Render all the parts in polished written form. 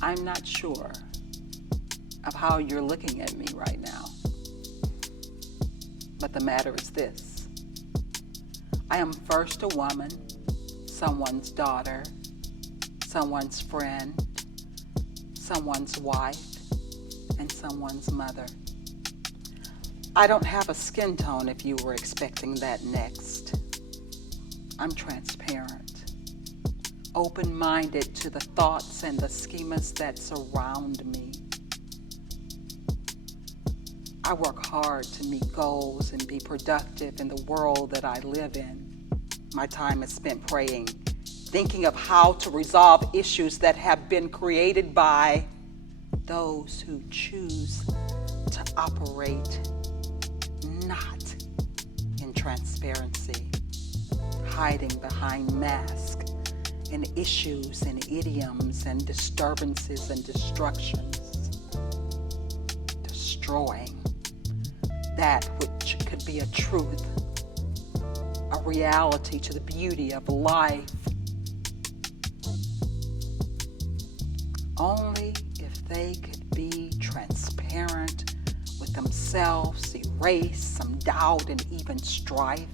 I'm not sure of how you're looking at me right now, but the matter is this. I am first a woman, someone's daughter, someone's friend, someone's wife, and someone's mother. I don't have a skin tone if you were expecting that next. I'm transparent, open-minded to the thoughts and the schemas that surround me. I work hard to meet goals and be productive in the world that I live in. My time is spent praying, thinking of how to resolve issues that have been created by those who choose to operate not in transparency, hiding behind masks and issues and idioms and disturbances and destructions, destroying that which could be a truth, a reality to the beauty of life. Only if they could be transparent with themselves, erase some doubt and even strife,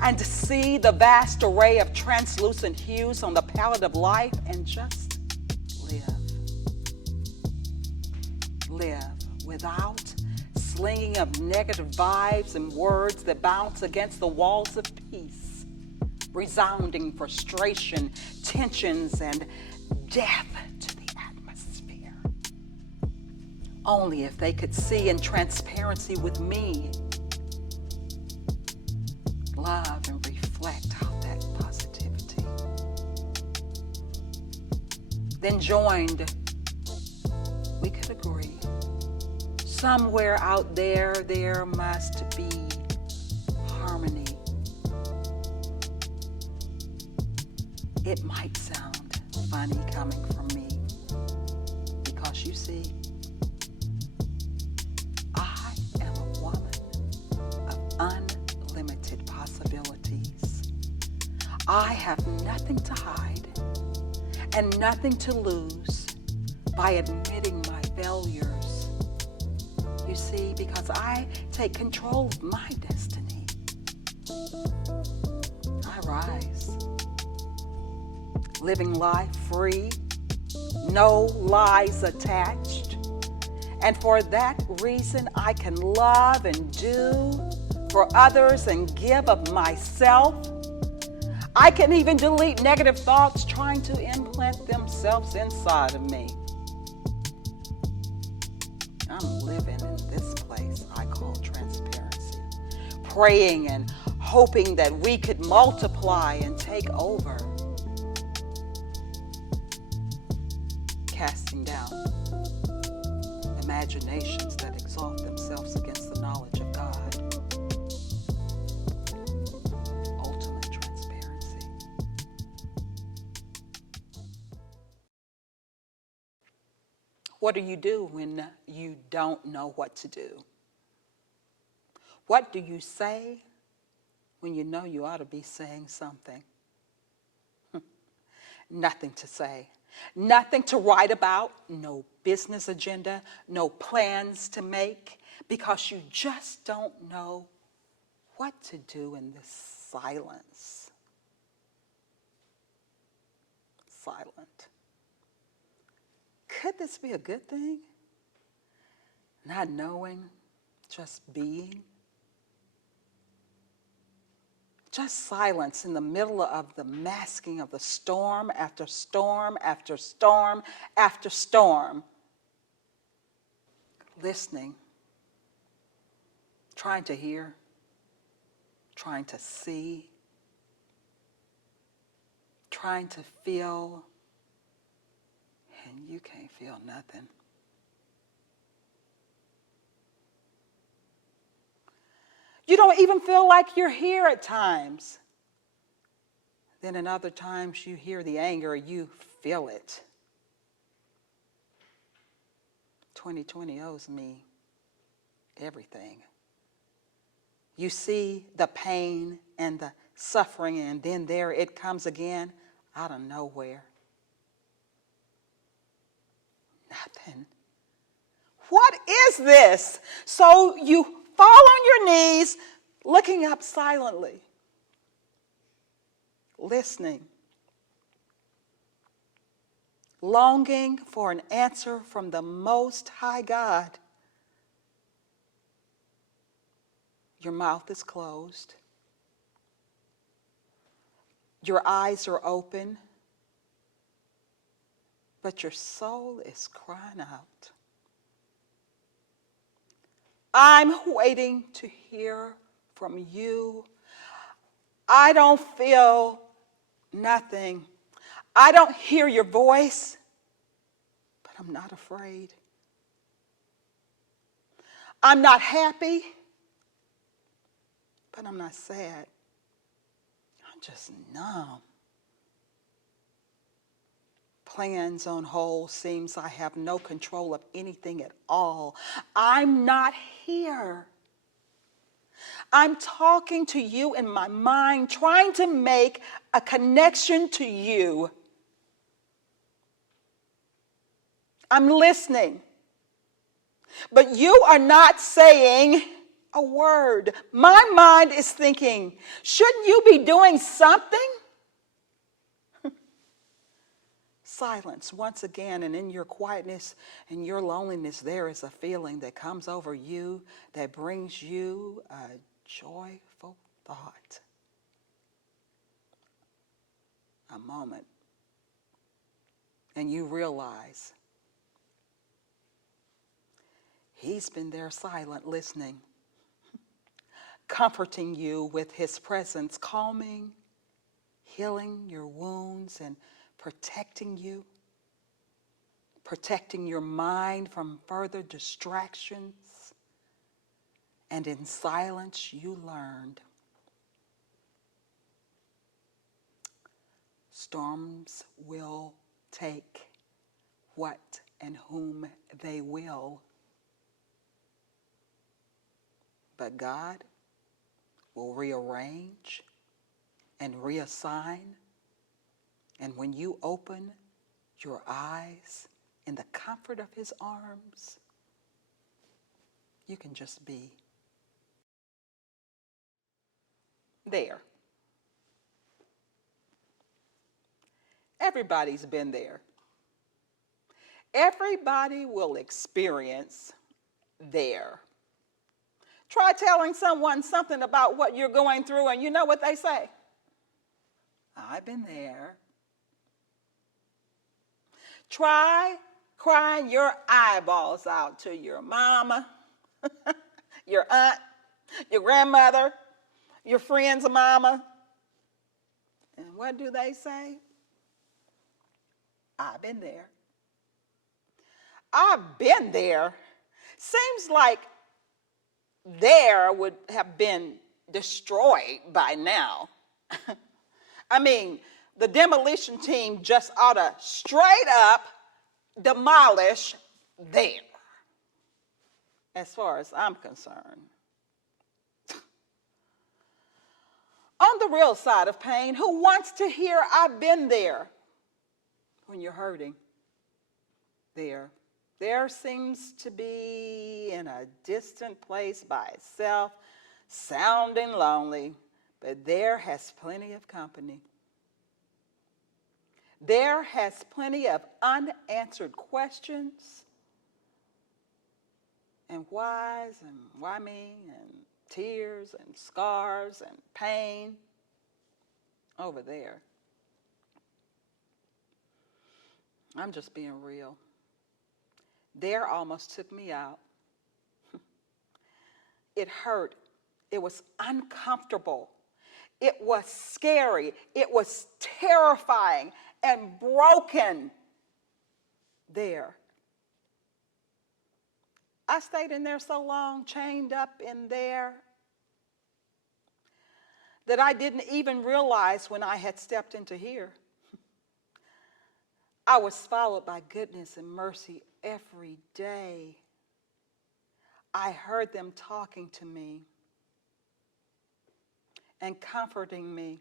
and to see the vast array of translucent hues on the palette of life and just live without slinging of negative vibes and words that bounce against the walls of peace, resounding frustration, tensions, and death to the atmosphere. Only if they could see in transparency with me, love and reflect out that positivity. Then joined, we could agree. Somewhere out there must be harmony. It might sound funny coming from me because you see, I am a woman of unlimited possibilities. I have nothing to hide and nothing to lose by admitting my failures. You see, because I take control of my destiny. I rise, living life free, no lies attached. And for that reason, I can love and do for others and give of myself. I can even delete negative thoughts trying to implant themselves inside of me. I'm living in this place I call transparency, praying and hoping that we could multiply and take over, casting down imaginations that exalt themselves against the knowledge of God. Ultimate transparency. What do you do when you don't know what to do? What do you say when you know you ought to be saying something? Nothing to say, nothing to write about, no business agenda, no plans to make, because you just don't know what to do in this silence. Silent. Could this be a good thing? Not knowing, just being. Just silence in the middle of the masking of the storm after storm after storm after storm. Listening, trying to hear, trying to see, trying to feel, and you can't feel nothing. You don't even feel like you're here at times. Then in other times you hear the anger, you feel it. 2020 owes me everything. You see the pain and the suffering, and then there it comes again out of nowhere. Nothing. What is this? So you fall on your knees, looking up silently, listening, longing for an answer from the Most High God. Your mouth is closed. Your eyes are open, but your soul is crying out. I'm waiting to hear from you. I don't feel nothing. I don't hear your voice, but I'm not afraid. I'm not happy, but I'm not sad. I'm just numb. Plans on hold, seems I have no control of anything at all. I'm not here. I'm talking to you in my mind, trying to make a connection to you. I'm listening, but you are not saying a word. My mind is thinking, shouldn't you be doing something? Silence once again, and in your quietness and your loneliness, there is a feeling that comes over you that brings you a joyful thought. A moment, and you realize he's been there silent, listening, comforting you with his presence, calming, healing your wounds, and protecting you, protecting your mind from further distractions. And in silence, you learned storms will take what and whom they will, but God will rearrange and reassign. And when you open your eyes in the comfort of his arms, you can just be there. Everybody's been there. Everybody will experience there. Try telling someone something about what you're going through, and you know what they say? I've been there. Try crying your eyeballs out to your mama, your aunt, your grandmother, your friend's mama. And what do they say? I've been there. I've been there. Seems like there would have been destroyed by now. I mean, the demolition team just ought to straight up demolish there, as far as I'm concerned. On the real side of pain, who wants to hear I've been there when you're hurting? There seems to be in a distant place by itself, sounding lonely, but there has plenty of company. There has plenty of unanswered questions and whys and why me and tears and scars and pain over there. I'm just being real. There almost took me out. It hurt. It was uncomfortable. It was scary. It was terrifying and broken there. I stayed in there so long, chained up in there, that I didn't even realize when I had stepped into here. I was followed by goodness and mercy every day. I heard them talking to me and comforting me,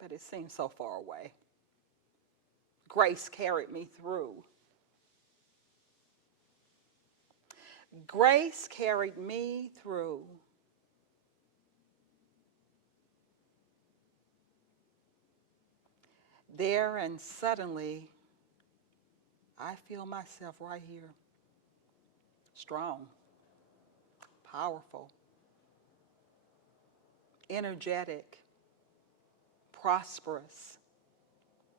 but it seemed so far away. Grace carried me through. Grace carried me through. There and suddenly, I feel myself right here. Strong, powerful, energetic, prosperous,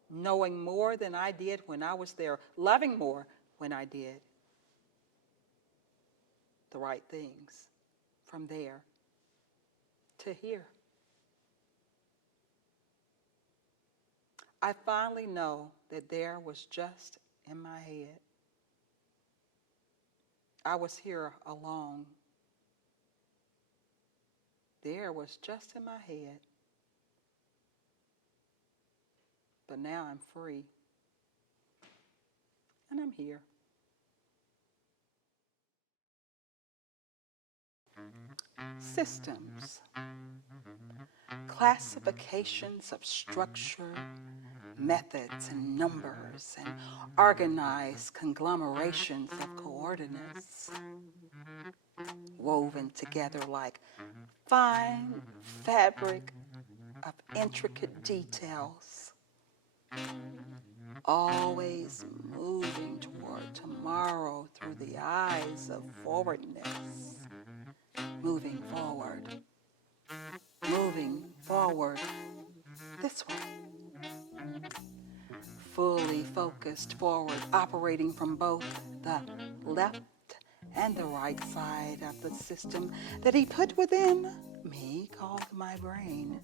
knowing more than I did when I was there, loving more when I did the right things. From there to here. I finally know that there was just in my head. I was here alone. There was just in my head. But now I'm free. And I'm here. Systems. Classifications of structure, methods and numbers, and organized conglomerations of coordinates, woven together like fine fabric of intricate details, always moving toward tomorrow through the eyes of forwardness, moving forward this way. Fully focused forward, operating from both the left and the right side of the system that he put within me called my brain.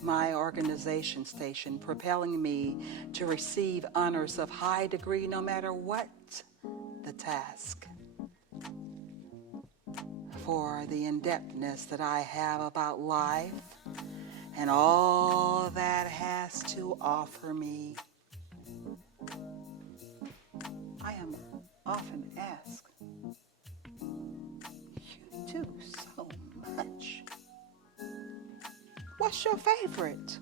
My organization station propelling me to receive honors of high degree no matter what the task. For the in-depthness that I have about life and all that has to offer me. I am often asked, you do so much. What's your favorite?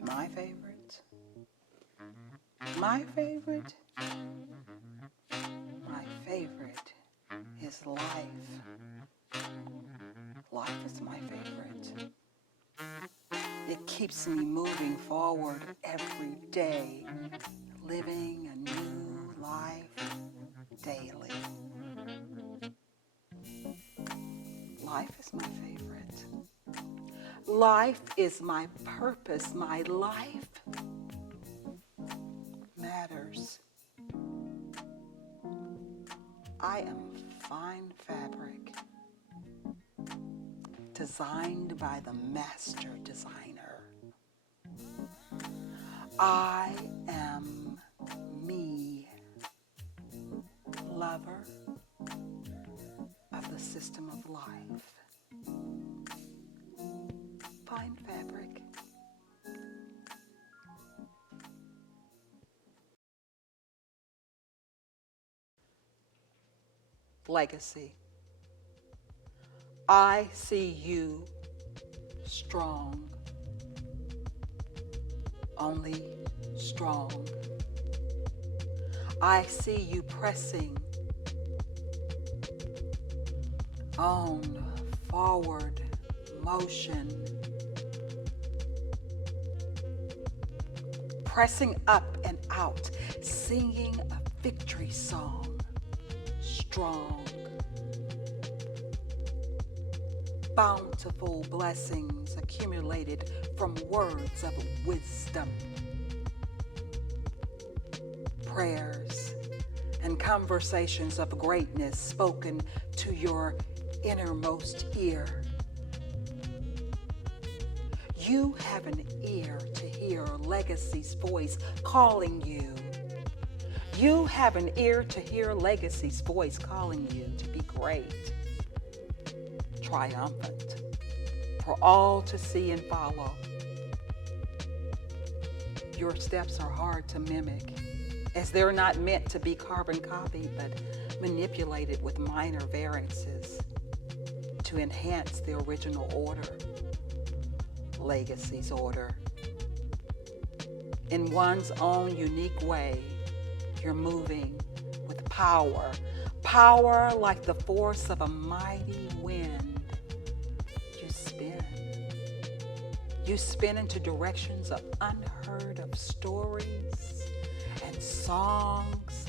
My favorite? My favorite? My favorite is life. Life is my favorite. It keeps me moving forward every day, living a new life daily. Life is my favorite. Life is my purpose. My life matters. I am fine fabric, designed by the master designer. I am me, lover of the system of life. Fine fabric. Legacy. I see you strong, only strong. I see you pressing on forward motion, pressing up and out, singing a victory song, strong. Bountiful blessings accumulated from words of wisdom, prayers and conversations of greatness spoken to your innermost ear. You have an ear to hear Legacy's voice calling you. You have an ear to hear Legacy's voice calling you to be great, triumphant, for all to see and follow. Your steps are hard to mimic, as they're not meant to be carbon copied, but manipulated with minor variances to enhance the original order, Legacy's order. In one's own unique way, you're moving with power, power like the force of a mighty wind. You spin. You spin into directions of unheard of stories and songs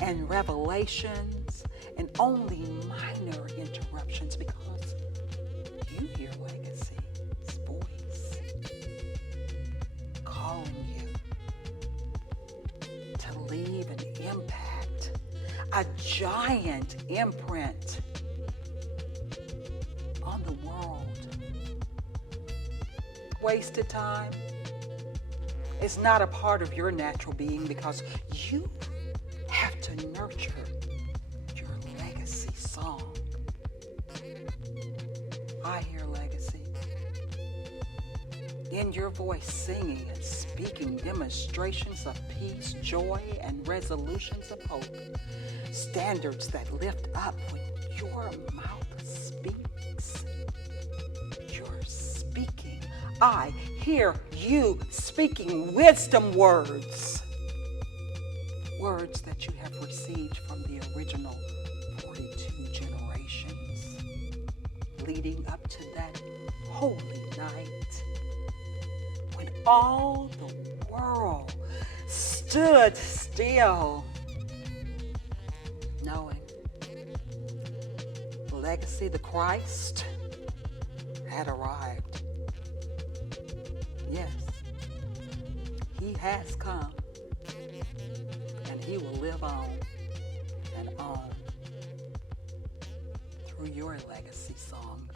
and revelations and only minor interruptions because you hear Legacy's voice calling you to leave an impact, a giant imprint on the world. Wasted time is not a part of your natural being because you have to nurture your legacy song. I hear legacy in your voice, singing and speaking demonstrations of peace, joy, and resolutions of hope, standards that lift up when your mouth speaks. You're speaking. I hear you speaking wisdom words, words that you have received from the original 42 generations, leading up to that holy night when all the world stood still, knowing Legacy the Christ had arrived. Yes, he has come, and he will live on and on through your legacy song.